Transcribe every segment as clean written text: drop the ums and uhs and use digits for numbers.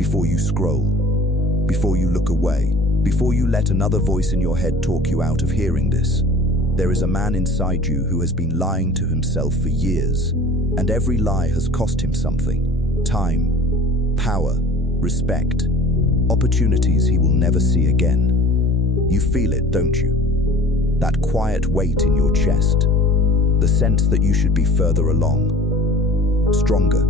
before you scroll, before you look away, before you let another voice in your head talk you out of hearing this. There is a man inside you who has been lying to himself for years, and every lie has cost him something. Time, power, respect, opportunities he will never see again. You feel it, don't you? That quiet weight in your chest, the sense that you should be further along, stronger,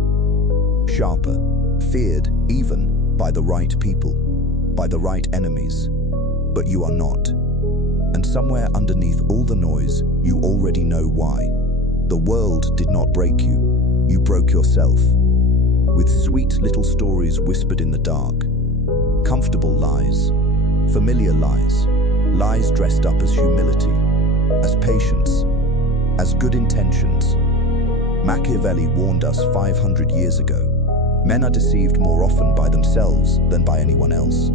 sharper, feared even by the right people, by the right enemies, but you are not. And somewhere underneath all the noise, you already know why. The world did not break you, you broke yourself. With sweet little stories whispered in the dark, comfortable lies, familiar lies, lies dressed up as humility, as patience, as good intentions. Machiavelli warned us 500 years ago. Men are deceived more often by themselves than by anyone else.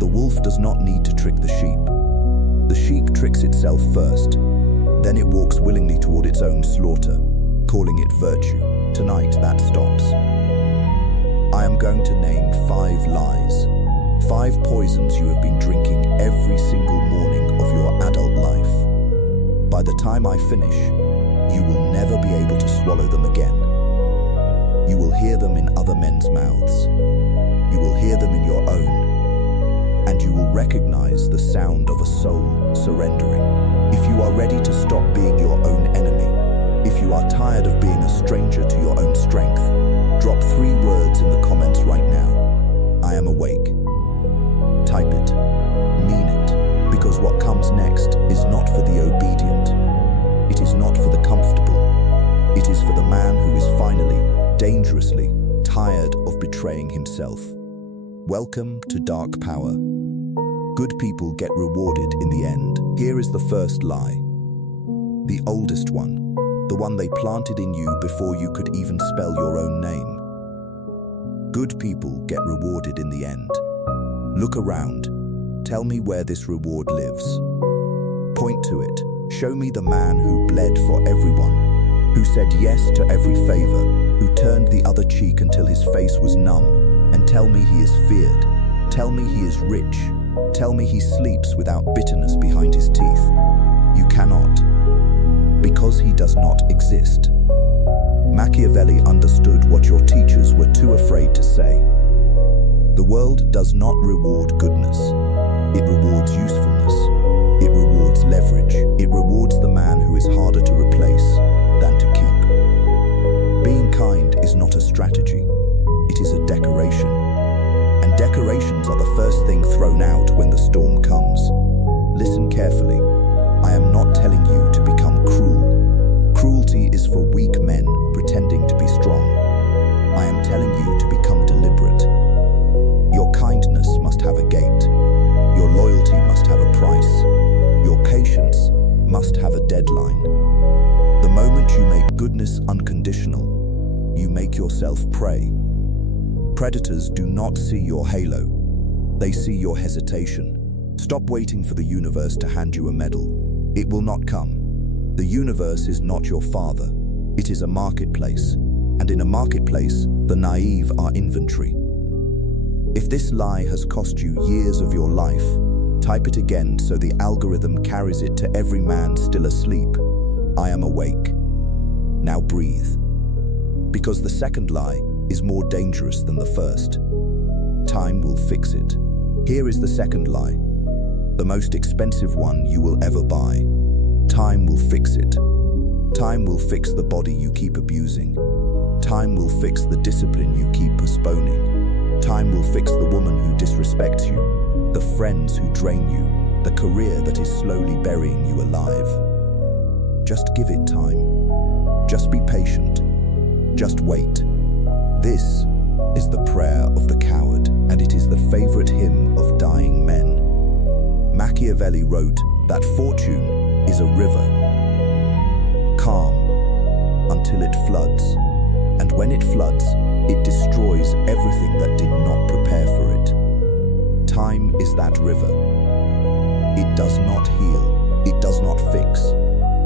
The wolf does not need to trick the sheep. The sheep tricks itself first. Then it walks willingly toward its own slaughter, calling it virtue. Tonight that stops. I am going to name 5 lies, 5 poisons you have been drinking every single morning of your adult life. By the time I finish, you will never be able to swallow them again. You will hear them in other men's mouths. You will hear them in your own. And you will recognize the sound of a soul surrendering. If you are ready to stop being your own enemy, if you are tired of being a stranger to your own strength, drop 3 words in the comments right now. I am awake. Type it. Mean it. Because what comes next is not for the obedient. It is not for the comfortable. It is for the man who is finally, dangerously, tired of betraying himself. Welcome to Dark Power. Good people get rewarded in the end. Here is the first lie. The oldest one. The one they planted in you before you could even spell your own name. Good people get rewarded in the end. Look around. Tell me where this reward lives. Point to it. Show me the man who bled for everyone, who said yes to every favor, who turned the other cheek until his face was numb, and tell me he is feared. Tell me he is rich. Tell me he sleeps without bitterness behind his teeth. You cannot, because he does not exist. Machiavelli understood what your teachers were too afraid to say. The world does not reward goodness. It rewards usefulness. It rewards leverage. It rewards the man who is harder to replace than to keep. Being kind is not a strategy. It is a decoration. And decorations are the first thing thrown out when the storm comes. Listen carefully. I am not telling you to become cruel. Cruelty is for weak men pretending to be strong. I am telling you to become deliberate. Your kindness must have a gate. Your loyalty must have a price. Your patience must have a deadline. The moment you make goodness unconditional, you make yourself prey. Predators do not see your halo. They see your hesitation. Stop waiting for the universe to hand you a medal. It will not come. The universe is not your father. It is a marketplace. And in a marketplace, the naive are inventory. If this lie has cost you years of your life, type it again so the algorithm carries it to every man still asleep. I am awake. Now breathe. Because the second lie is more dangerous than the first. Time will fix it. Here is the second lie. The most expensive one you will ever buy. Time will fix it. Time will fix the body you keep abusing. Time will fix the discipline you keep postponing. Time will fix the woman who disrespects you, the friends who drain you, the career that is slowly burying you alive. Just give it time. Just be patient. Just wait. This is the prayer of the coward, and it is the favorite hymn of dying men. Machiavelli wrote that fortune is a river, calm until it floods, and when it floods, it destroys everything that did not prepare for it. Time is that river. It does not heal, it does not fix,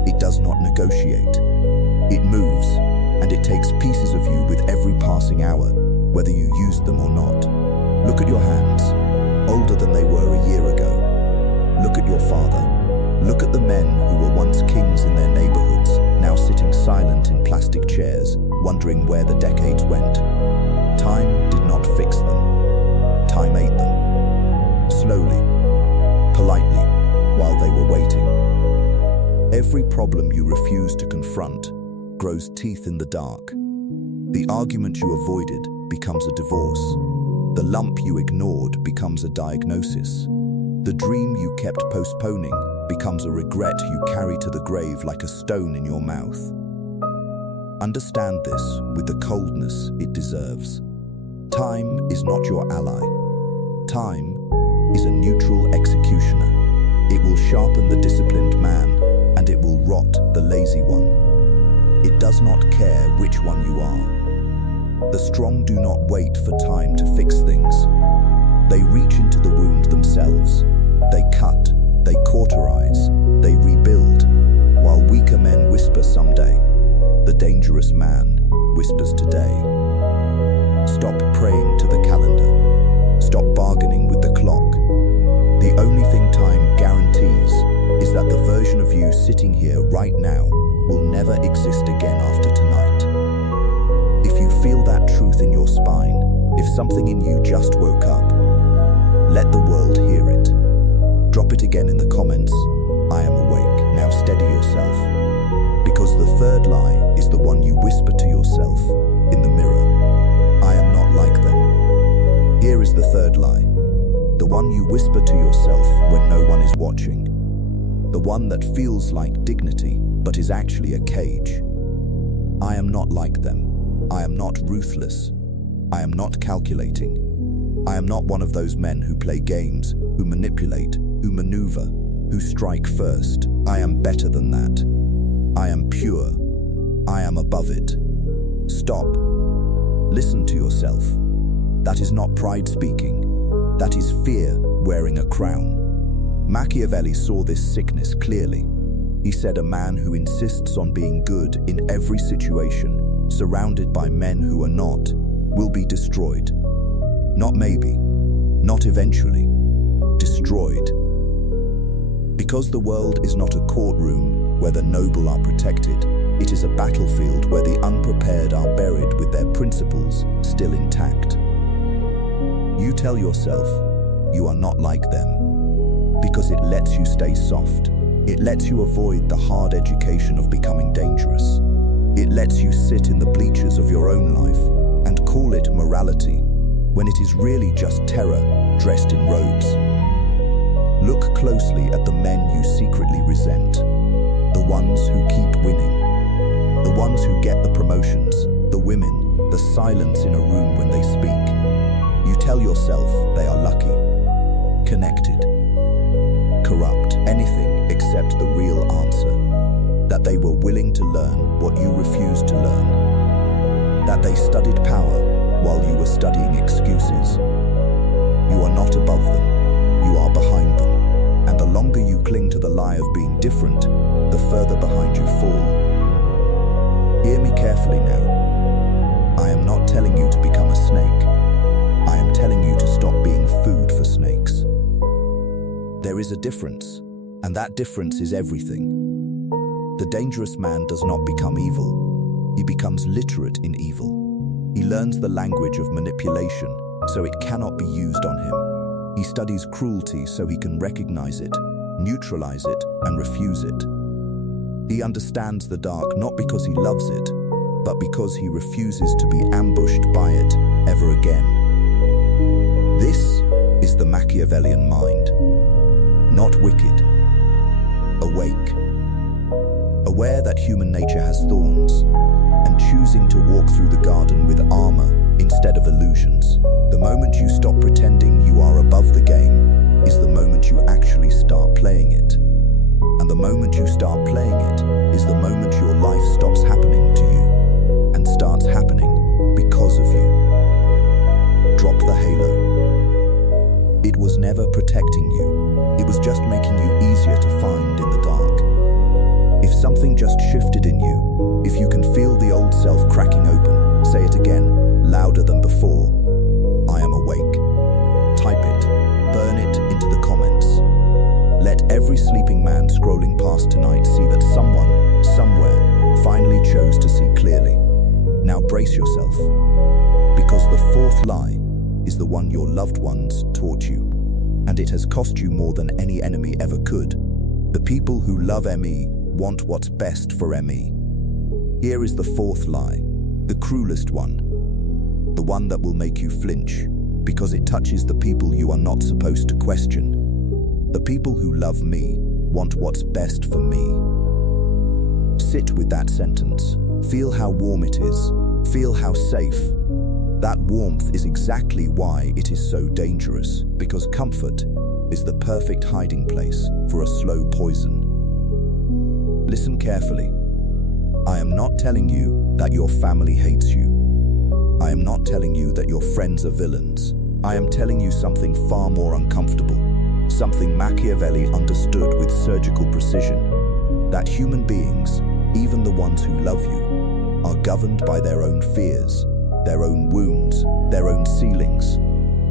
it does not negotiate. It moves, and it takes pieces of you with every passing hour, whether you use them or not. Look at your hands, older than they were a year ago. Look at your father. Look at the men who were once kings in their neighborhoods, now sitting silent in plastic chairs, wondering where the decades went. Time did not fix them. Time ate them. Slowly, politely, while they were waiting. Every problem you refuse to confront grows teeth in the dark. The argument you avoided becomes a divorce. The lump you ignored becomes a diagnosis. The dream you kept postponing becomes a regret you carry to the grave like a stone in your mouth. Understand this with the coldness it deserves. Time is not your ally. Time is a neutral executioner. It will sharpen the disciplined man, and it will rot the lazy one. It does not care which one you are. The strong do not wait for time to fix things. They reach into the wound themselves. They cut, they cauterize, they rebuild, while weaker men whisper someday. The dangerous man whispers today. Stop praying to the calendar. Stop bargaining with the clock. The only thing time guarantees is that the version of you sitting here right now will never exist again after tonight. If you feel that truth in your spine, if something in you just woke up, let the world hear it. Drop it again in the comments. I am awake. Now steady yourself. Because the third lie is the one you whisper to yourself in the mirror. I am not like them. Here is the third lie. The one you whisper to yourself when no one is watching. The one that feels like dignity, but is actually a cage. I am not like them. I am not ruthless. I am not calculating. I am not one of those men who play games, who manipulate, who maneuver, who strike first. I am better than that. I am pure. I am above it. Stop. Listen to yourself. That is not pride speaking. That is fear wearing a crown. Machiavelli saw this sickness clearly. He said a man who insists on being good in every situation, surrounded by men who are not, will be destroyed. Not maybe, not eventually, destroyed. Because the world is not a courtroom where the noble are protected, it is a battlefield where the unprepared are buried with their principles still intact. You tell yourself you are not like them because it lets you stay soft. It lets you avoid the hard education of becoming dangerous. It lets you sit in the bleachers of your own life and call it morality when it is really just terror dressed in robes. Look closely at the men you secretly resent, the ones who keep winning, the ones who get the promotions, the women, the silence in a room when they speak. You tell yourself they are lucky, connected, corrupt, anything except the real answer, that they were willing to learn what you refused to learn, that they studied power while you were studying excuses. You are not above them, you are behind them, and the longer you cling to the lie of being different, the further behind you fall. Hear me carefully now. I am not telling you to become a snake. I am telling you to stop being food for snakes. There is a difference, and that difference is everything. The dangerous man does not become evil. He becomes literate in evil. He learns the language of manipulation, so it cannot be used on him. He studies cruelty so he can recognize it, neutralize it, and refuse it. He understands the dark not because he loves it, but because he refuses to be ambushed by it ever again. This is the Machiavellian mind. Not wicked. Awake. Aware that human nature has thorns, and choosing to walk through the garden with armor instead of illusions. The moment you stop pretending you are above the game is the moment you actually start playing it. And the moment you start playing it is the moment your life stops happening to you and starts happening because of you. Drop the halo. It was never protecting you. It was just making you easier to find in the dark. If something just shifted in you, if you can feel the old self cracking open, say it again, louder than before. I am awake. every sleeping man scrolling past tonight see that someone, somewhere, finally chose to see clearly. Now brace yourself, because the fourth lie is the one your loved ones taught you, and it has cost you more than any enemy ever could. The people who love ME want what's best for ME. Here is the fourth lie, the cruelest one, the one that will make you flinch, because it touches the people you are not supposed to question. The people who love me want what's best for me. Sit with that sentence. Feel how warm it is. Feel how safe. That warmth is exactly why it is so dangerous, because comfort is the perfect hiding place for a slow poison. Listen carefully. I am not telling you that your family hates you. I am not telling you that your friends are villains. I am telling you something far more uncomfortable, something Machiavelli understood with surgical precision, that human beings, even the ones who love you, are governed by their own fears, their own wounds, their own ceilings,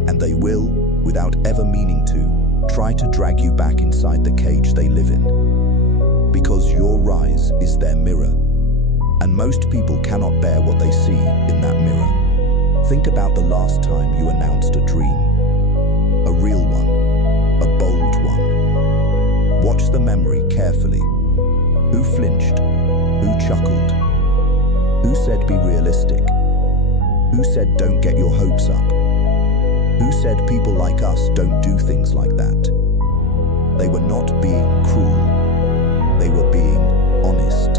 and they will, without ever meaning to, try to drag you back inside the cage they live in. Because your rise is their mirror, and most people cannot bear what they see in that mirror. Think about the last time you announced a dream, a real one, a bold one. Watch the memory carefully. Who flinched? Who chuckled? Who said be realistic? Who said don't get your hopes up? Who said people like us don't do things like that? They were not being cruel. They were being honest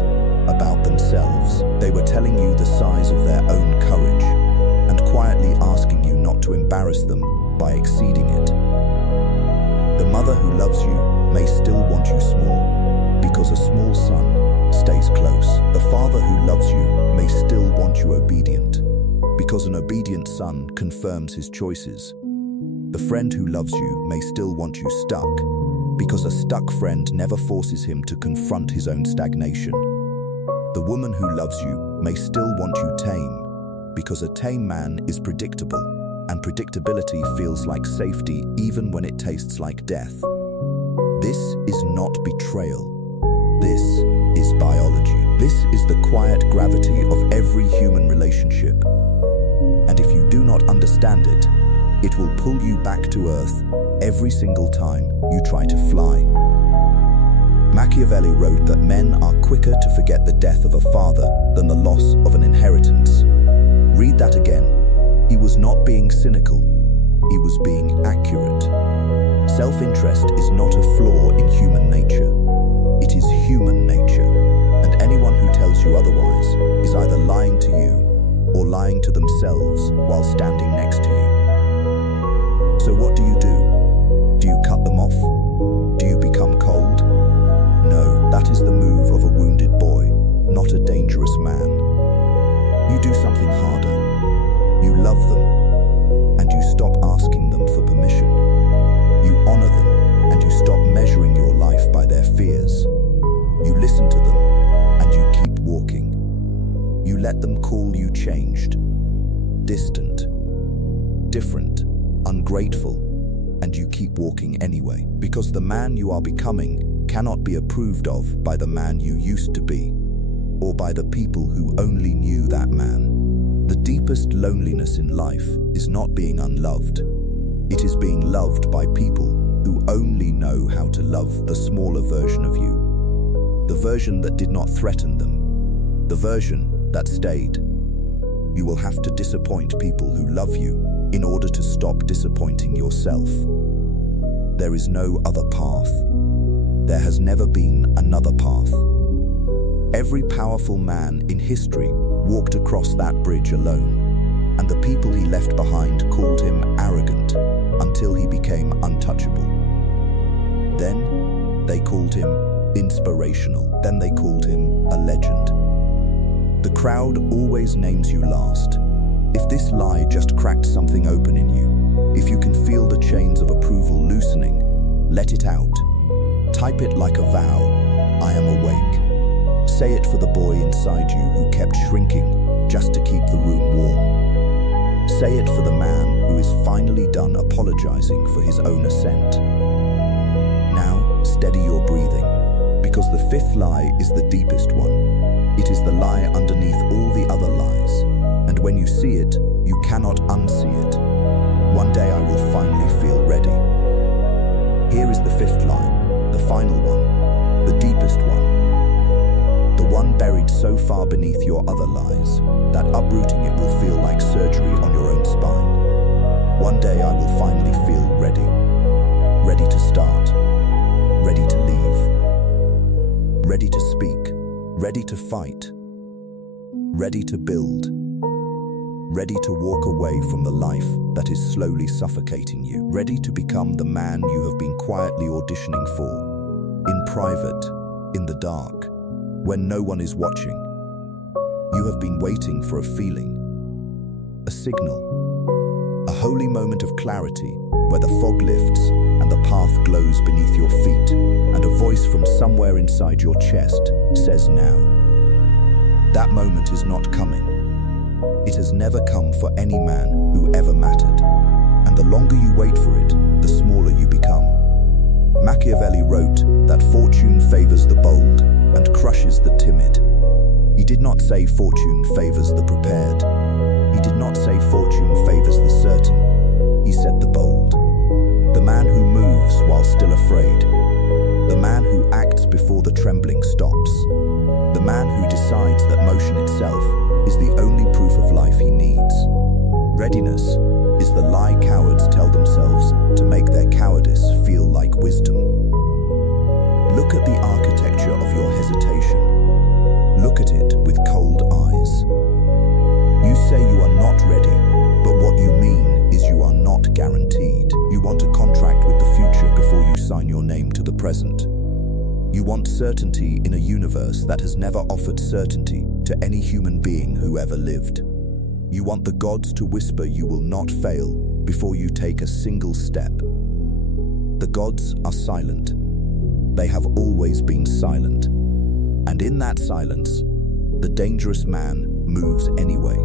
about themselves. They were telling you the size of their own courage and quietly asking you not to embarrass them by exceeding it. The mother who loves you may still want you small, because a small son stays close. The father who loves you may still want you obedient, because an obedient son confirms his choices. The friend who loves you may still want you stuck, because a stuck friend never forces him to confront his own stagnation. The woman who loves you may still want you tame, because a tame man is predictable, and predictability feels like safety even when it tastes like death. This is not betrayal. This is biology. This is the quiet gravity of every human relationship. And if you do not understand it, it will pull you back to earth every single time you try to fly. Machiavelli wrote that men are quicker to forget the death of a father than the loss of an inheritance. Read that again. He was not being cynical. He was being accurate. Self-interest is not a flaw in human nature. It is human nature. And anyone who tells you otherwise is either lying to you or lying to themselves while standing next to you. So what do? Do you cut them off? Do you become cold? No, that is the move of a wounded boy, not a dangerous man. You do something harder. You love them, and you stop asking them for permission. You honor them, and you stop measuring your life by their fears. You listen to them, and you keep walking. You let them call you changed, distant, different, ungrateful, and you keep walking anyway, because the man you are becoming cannot be approved of by the man you used to be, or by the people who only knew that man. The deepest loneliness in life is not being unloved. It is being loved by people who only know how to love the smaller version of you. The version that did not threaten them. The version that stayed. You will have to disappoint people who love you in order to stop disappointing yourself. There is no other path. There has never been another path. Every powerful man in history walked across that bridge alone, and the people he left behind called him arrogant until he became untouchable. Then they called him inspirational. Then they called him a legend. The crowd always names you last. If this lie just cracked something open in you, if you can feel the chains of approval loosening, let it out. Type it like a vow. I am awake. Say it for the boy inside you who kept shrinking just to keep the room warm. Say it for the man who is finally done apologizing for his own ascent. Now, steady your breathing, because the fifth lie is the deepest one. It is the lie underneath all the other lies, and when you see it, you cannot unsee it. One day I will finally feel ready. Here is the fifth lie, the final one, the deepest one. The one buried so far beneath your other lies that uprooting it will feel like surgery on your own spine. One day I will finally feel ready. Ready to start. Ready to leave. Ready to speak. Ready to fight. Ready to build. Ready to walk away from the life that is slowly suffocating you. Ready to become the man you have been quietly auditioning for. In private, in the dark, when no one is watching. You have been waiting for a feeling, a signal, a holy moment of clarity where the fog lifts and the path glows beneath your feet, and a voice from somewhere inside your chest says now. That moment is not coming. It has never come for any man who ever mattered, and the longer you wait for it, the smaller you become. Machiavelli wrote that fortune favors the bold and crushes the timid. He did not say fortune favors the prepared. He did not say fortune favors the certain. He said the bold. The man who moves while still afraid. The man who acts before the trembling stops. The man who decides that motion itself is the only proof of life he needs. Readiness is the lie cowards tell themselves to make their cowardice feel like wisdom. Look at the architecture of your hesitation. Look at it with cold eyes. You say you are not ready, but what you mean is you are not guaranteed. You want a contract with the future before you sign your name to the present. You want certainty in a universe that has never offered certainty to any human being who ever lived. You want the gods to whisper you will not fail before you take a single step. The gods are silent. They have always been silent. And in that silence, the dangerous man moves anyway.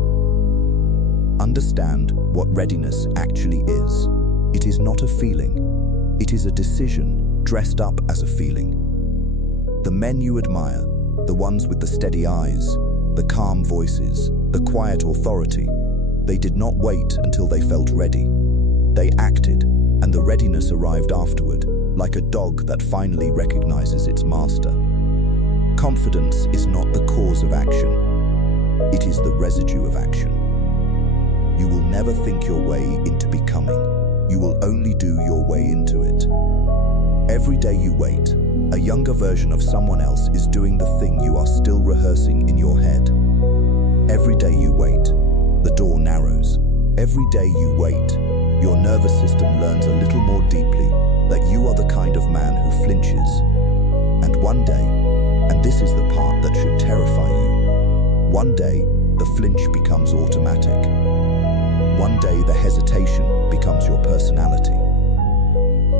Understand what readiness actually is. It is not a feeling. It is a decision dressed up as a feeling. The men you admire, the ones with the steady eyes, the calm voices, the quiet authority, they did not wait until they felt ready. They acted, and the readiness arrived afterward, like a dog that finally recognizes its master. Confidence is not the cause of action. It is the residue of action. You will never think your way into becoming. You will only do your way into it. Every day you wait, a younger version of someone else is doing the thing you are still rehearsing in your head. Every day you wait, the door narrows. Every day you wait, your nervous system learns a little more deeply that you are the kind of man who flinches. And one day, and this is the part that should terrify you, one day the flinch becomes automatic. One day the hesitation becomes your personality.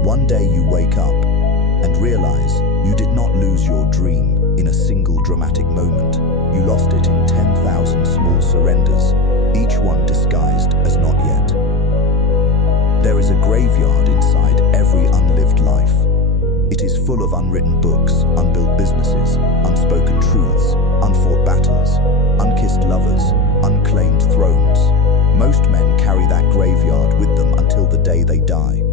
One day you wake up and realize you did not lose your dream in a single dramatic moment. You lost it in 10,000 small surrenders, each one disguised as not yet. There is a graveyard inside every unlived life. It is full of unwritten books, unbuilt businesses, unspoken truths, unfought battles, unkissed lovers, unclaimed thrones. Most men carry that graveyard with them until the day they die,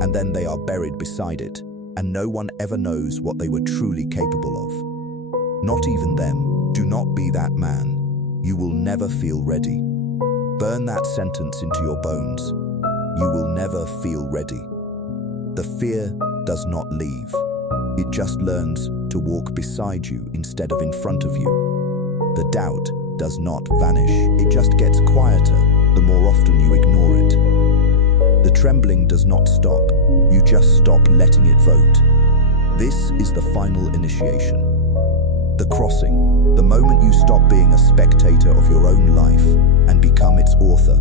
and then they are buried beside it, and no one ever knows what they were truly capable of. Not even them. Do not be that man. You will never feel ready. Burn that sentence into your bones. You will never feel ready. The fear does not leave. It just learns to walk beside you instead of in front of you. The doubt does not vanish. It just gets quieter the more often you ignore it. The trembling does not stop. You just stop letting it vote. This is the final initiation. The crossing, the moment you stop being a spectator of your own life and become its author.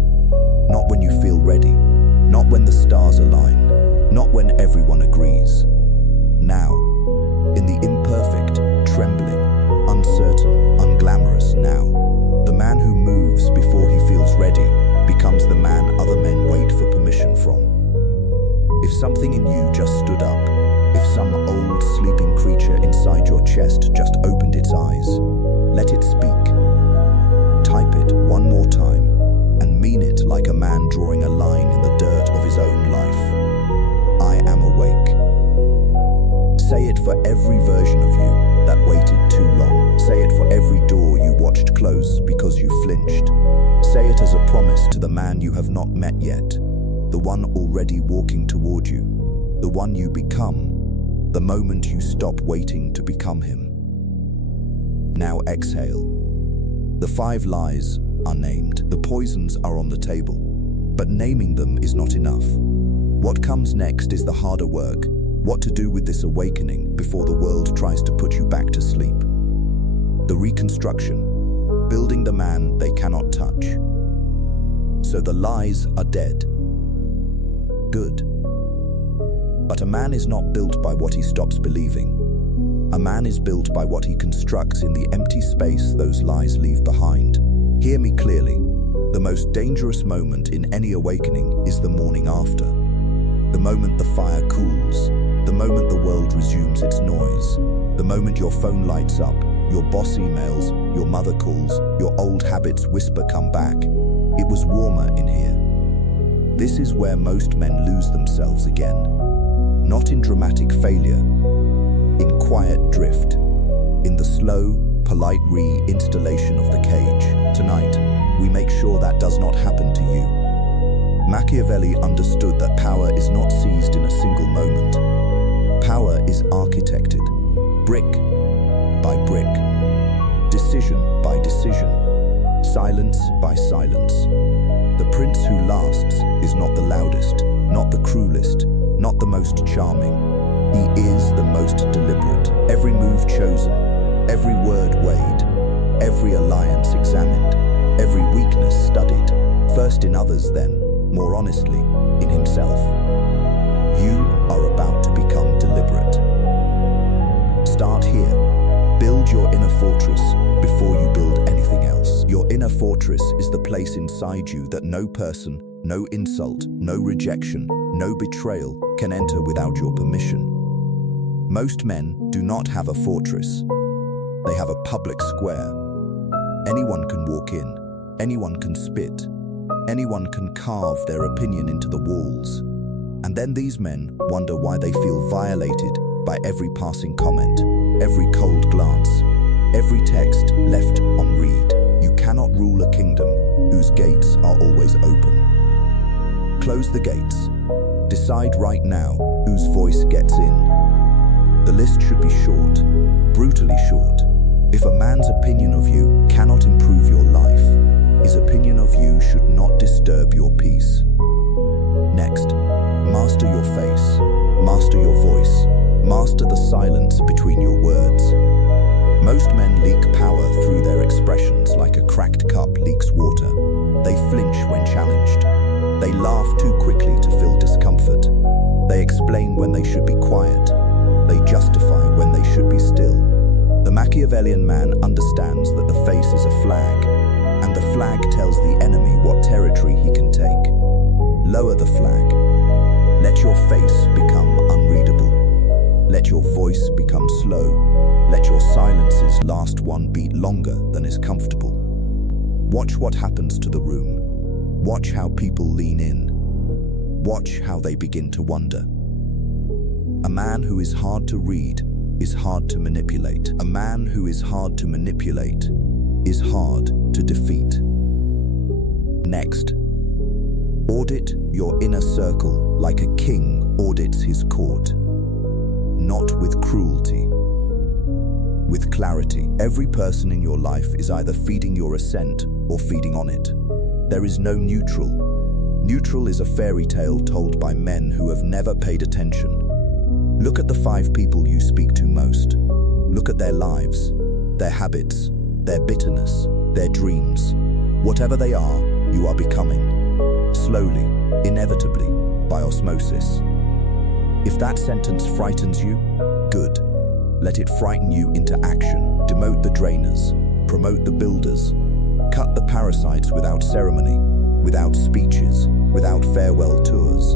Not when you feel ready, not when the stars align, not when everyone agrees. Now, in the imperfect, trembling, uncertain, unglamorous now, the man who moves before he feels ready becomes the man other men wait for permission from. If something in you just stood up, if some old sleeping creature inside your chest just opened its eyes. Let it speak. Type it one more time and mean it like a man drawing a line in the dirt of his own life. I am awake. Say it for every version of you that waited too long. Say it for every door you watched close because you flinched. Say it as a promise to the man you have not met yet, the one already walking toward you, the one you become, the moment you stop waiting to become him. Now exhale. The 5 lies are named. The poisons are on the table. But naming them is not enough. What comes next is the harder work. What to do with this awakening before the world tries to put you back to sleep. The reconstruction. Building the man they cannot touch. So the lies are dead. Good. But a man is not built by what he stops believing. A man is built by what he constructs in the empty space those lies leave behind. Hear me clearly. The most dangerous moment in any awakening is the morning after. The moment the fire cools. The moment the world resumes its noise. The moment your phone lights up, your boss emails, your mother calls, your old habits whisper come back. It was warmer in here. This is where most men lose themselves again. Not in dramatic failure. In quiet drift, in the slow, polite re-installation of the cage. Tonight, we make sure that does not happen to you. Machiavelli understood that power is not seized in a single moment. Power is architected, brick by brick, decision by decision, silence by silence. The prince who lasts is not the loudest, not the cruelest, not the most charming. He is the most deliberate. Every move chosen, every word weighed, every alliance examined, every weakness studied, first in others then, more honestly, in himself. You are about to become deliberate. Start here. Build your inner fortress before you build anything else. Your inner fortress is the place inside you that no person, no insult, no rejection, no betrayal can enter without your permission. Most men do not have a fortress. They have a public square. Anyone can walk in. Anyone can spit. Anyone can carve their opinion into the walls. And then these men wonder why they feel violated by every passing comment, every cold glance, every text left unread. You cannot rule a kingdom whose gates are always open. Close the gates. Decide right now whose voice gets in. The list should be short, brutally short. If a man's opinion of you cannot improve your life, his opinion of you should not disturb your peace. Next, master your face, master your voice, master the silence between your words. Most men leak power through their expressions like a cracked cup leaks water. They flinch when challenged. They laugh too quickly to feel discomfort. They explain when they should be quiet. They justify when they should be still. The Machiavellian man understands that the face is a flag, and the flag tells the enemy what territory he can take. Lower the flag. Let your face become unreadable. Let your voice become slow. Let your silences last one beat longer than is comfortable. Watch what happens to the room. Watch how people lean in. Watch how they begin to wonder. A man who is hard to read is hard to manipulate. A man who is hard to manipulate is hard to defeat. Next, audit your inner circle like a king audits his court. Not with cruelty, with clarity. Every person in your life is either feeding your ascent or feeding on it. There is no neutral. Neutral is a fairy tale told by men who have never paid attention. Look at the 5 people you speak to most. Look at their lives, their habits, their bitterness, their dreams. Whatever they are, you are becoming. Slowly, inevitably, by osmosis. If that sentence frightens you, good. Let it frighten you into action. Demote the drainers, promote the builders. Cut the parasites without ceremony, without speeches, without farewell tours.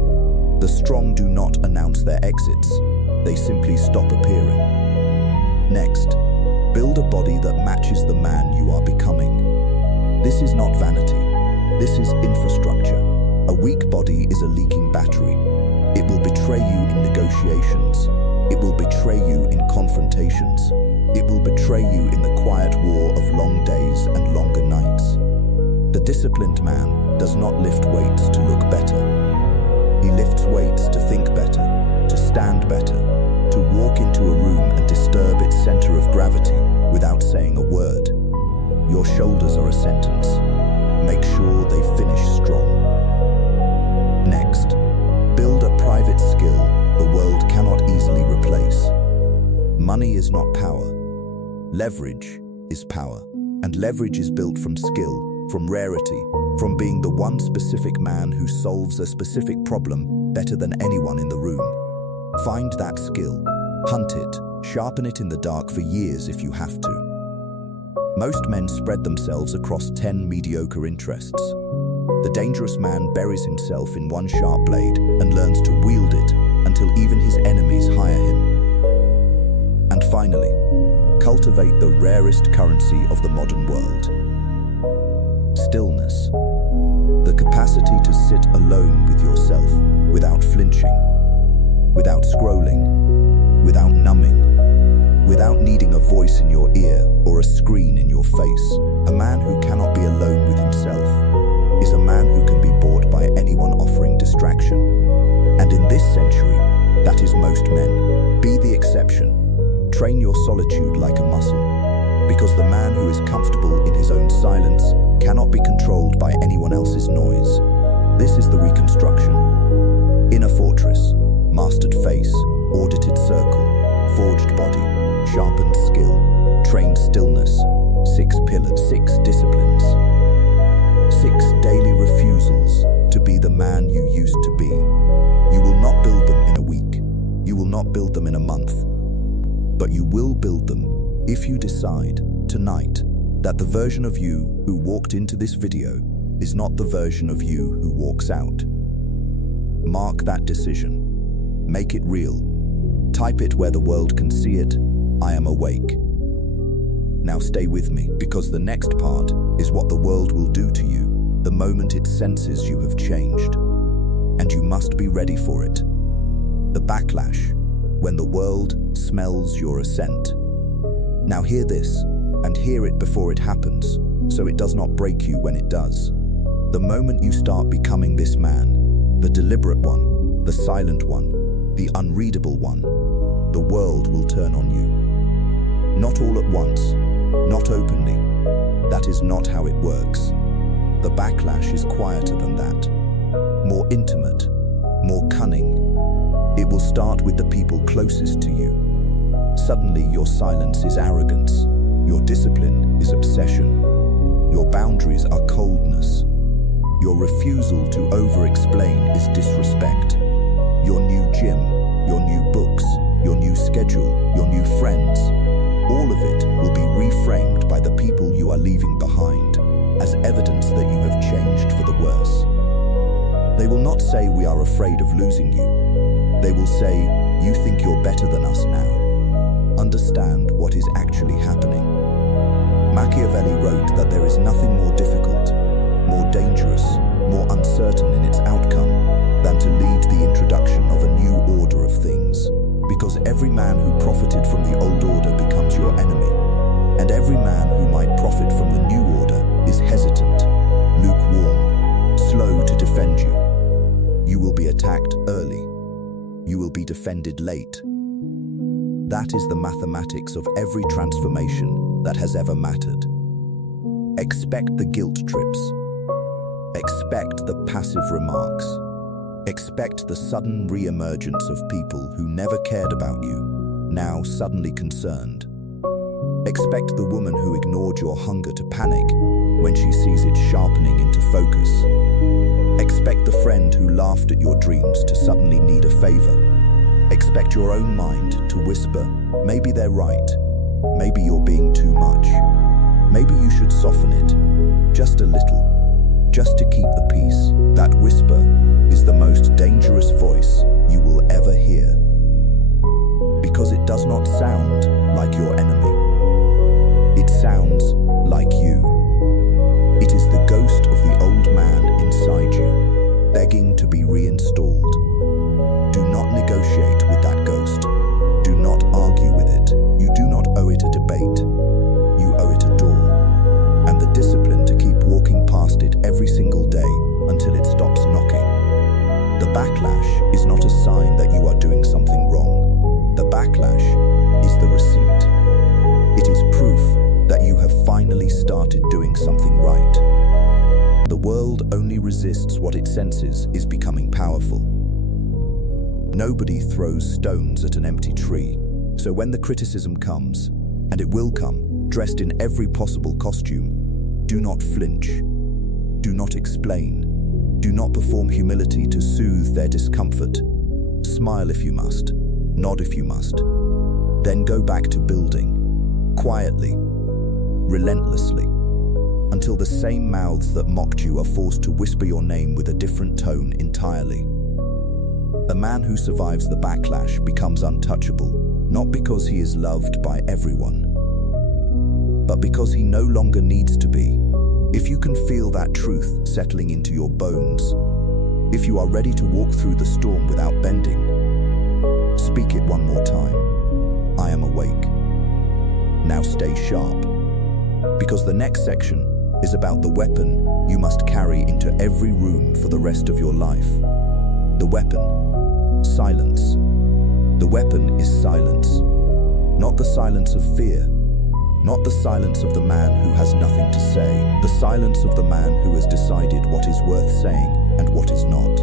The The strong do not announce their exits. They simply stop appearing. Next, build a body that matches the man you are becoming. This is not vanity. This is infrastructure. A weak body is a leaking battery. It will betray you in negotiations. It will betray you in confrontations. It will betray you in the quiet war of long days and longer nights. The disciplined man does not lift weights to look better. He lifts weights to think better, to stand better, to walk into a room and disturb its center of gravity without saying a word. Your shoulders are a sentence. Make sure they finish strong. Next, build a private skill the world cannot easily replace. Money is not power. Leverage is power. And leverage is built from skill, from rarity, from being the one specific man who solves a specific problem better than anyone in the room. Find that skill, hunt it, sharpen it in the dark for years if you have to. Most men spread themselves across 10 mediocre interests. The dangerous man buries himself in one sharp blade and learns to wield it until even his enemies hire him. And finally, cultivate the rarest currency of the modern world. Stillness. The capacity to sit alone with yourself without flinching, without scrolling, without numbing, without needing a voice in your ear or a screen in your face. A man who cannot be alone with himself is a man who can be bored by anyone offering distraction. And in this century, that is most men. Be the exception. Train your solitude like a muscle, because the man who is comfortable in his own silence cannot be controlled by anyone else's noise. This is the reconstruction. Inner fortress, mastered face, audited circle, forged body, sharpened skill, trained stillness, 6 pillars, 6 disciplines, 6 daily refusals to be the man you used to be. You will not build them in a week. You will not build them in a month. But you will build them if you decide tonight that the version of you who walked into this video is not the version of you who walks out. Mark that decision. Make it real. Type it where the world can see it. I am awake. Now stay with me, because the next part is what the world will do to you the moment it senses you have changed. And you must be ready for it. The backlash, when the world smells your ascent. Now hear this, and hear it before it happens, so it does not break you when it does. The moment you start becoming this man, the deliberate one, the silent one, the unreadable one, the world will turn on you. Not all at once, not openly. That is not how it works. The backlash is quieter than that. More intimate, more cunning. It will start with the people closest to you. Suddenly your silence is arrogance. Your discipline is obsession. Your boundaries are coldness. Your refusal to over-explain is disrespect. Your new gym, your new books, your new schedule, your new friends, all of it will be reframed by the people you are leaving behind as evidence that you have changed for the worse. They will not say we are afraid of losing you. They will say, you think you're better than us now. Understand what is actually happening. Machiavelli wrote that there is nothing more difficult, more dangerous, more uncertain in its outcome than to lead the introduction of a new order of things. Because every man who profited from the old order becomes your enemy, and every man who might profit from the new order is hesitant, lukewarm, slow to defend you. You will be attacked early. You will be defended late. That is the mathematics of every transformation that has ever mattered. Expect the guilt trips. Expect the passive remarks. Expect the sudden re-emergence of people who never cared about you, now suddenly concerned. Expect the woman who ignored your hunger to panic when she sees it sharpening into focus. Expect the friend who laughed at your dreams to suddenly need a favor. Expect your own mind to whisper, maybe they're right, maybe you're being too much, maybe you should soften it, just a little, just to keep the peace. That whisper is the most dangerous voice backlash is not a sign that you are doing something wrong. The backlash is the receipt. It is proof that you have finally started doing something right. The world only resists what it senses is becoming powerful. Nobody throws stones at an empty tree, so when the criticism comes, and it will come, dressed in every possible costume, do not flinch. Do not explain. Do not perform humility to soothe their discomfort. Smile if you must. Nod if you must. Then go back to building, quietly, relentlessly, until the same mouths that mocked you are forced to whisper your name with a different tone entirely. The man who survives the backlash becomes untouchable, not because he is loved by everyone, but because he no longer needs to be. If you can feel that truth settling into your bones, if you are ready to walk through the storm without bending, speak it one more time. I am awake. Now stay sharp, because the next section is about the weapon you must carry into every room for the rest of your life. The weapon: silence. The weapon is silence. Not the silence of fear. Not the silence of the man who has nothing to say. The silence of the man who has decided what is worth saying and what is not.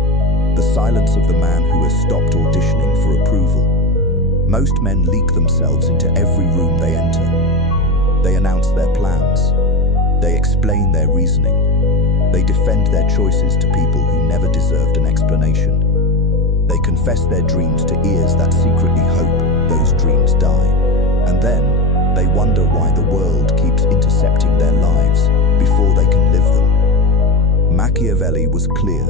The silence of the man who has stopped auditioning for approval. Most men leak themselves into every room they enter. They announce their plans. They explain their reasoning. They defend their choices to people who never deserved an explanation. They confess their dreams to ears that secretly hope those dreams die. And then they wonder why the world keeps intercepting their lives before they can live them. Machiavelli was clear.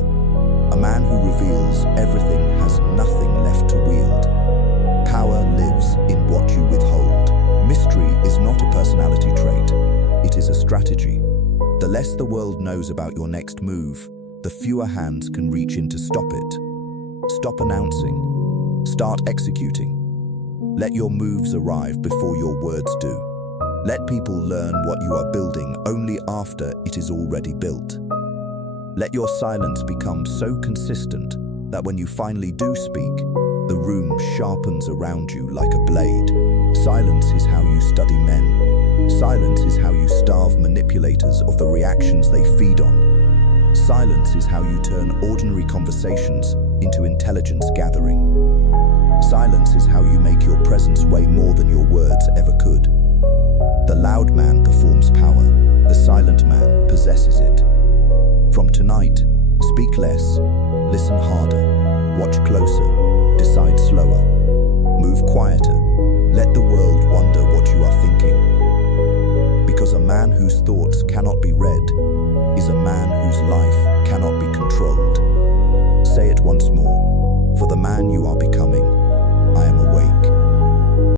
A man who reveals everything has nothing left to wield. Power lives in what you withhold. Mystery is not a personality trait. It is a strategy. The less the world knows about your next move, the fewer hands can reach in to stop it. Stop announcing. Start executing. Let your moves arrive before your words do. Let people learn what you are building only after it is already built. Let your silence become so consistent that when you finally do speak, the room sharpens around you like a blade. Silence is how you study men. Silence is how you starve manipulators of the reactions they feed on. Silence is how you turn ordinary conversations into intelligence gathering. Silence is how you make your presence weigh more than your words ever could. The loud man performs power. The silent man possesses it. From tonight, speak less, listen harder, watch closer, decide slower, move quieter. Let the world wonder what you are thinking. Because a man whose thoughts cannot be read is a man whose life cannot be controlled. Say it once more. For the man you are becoming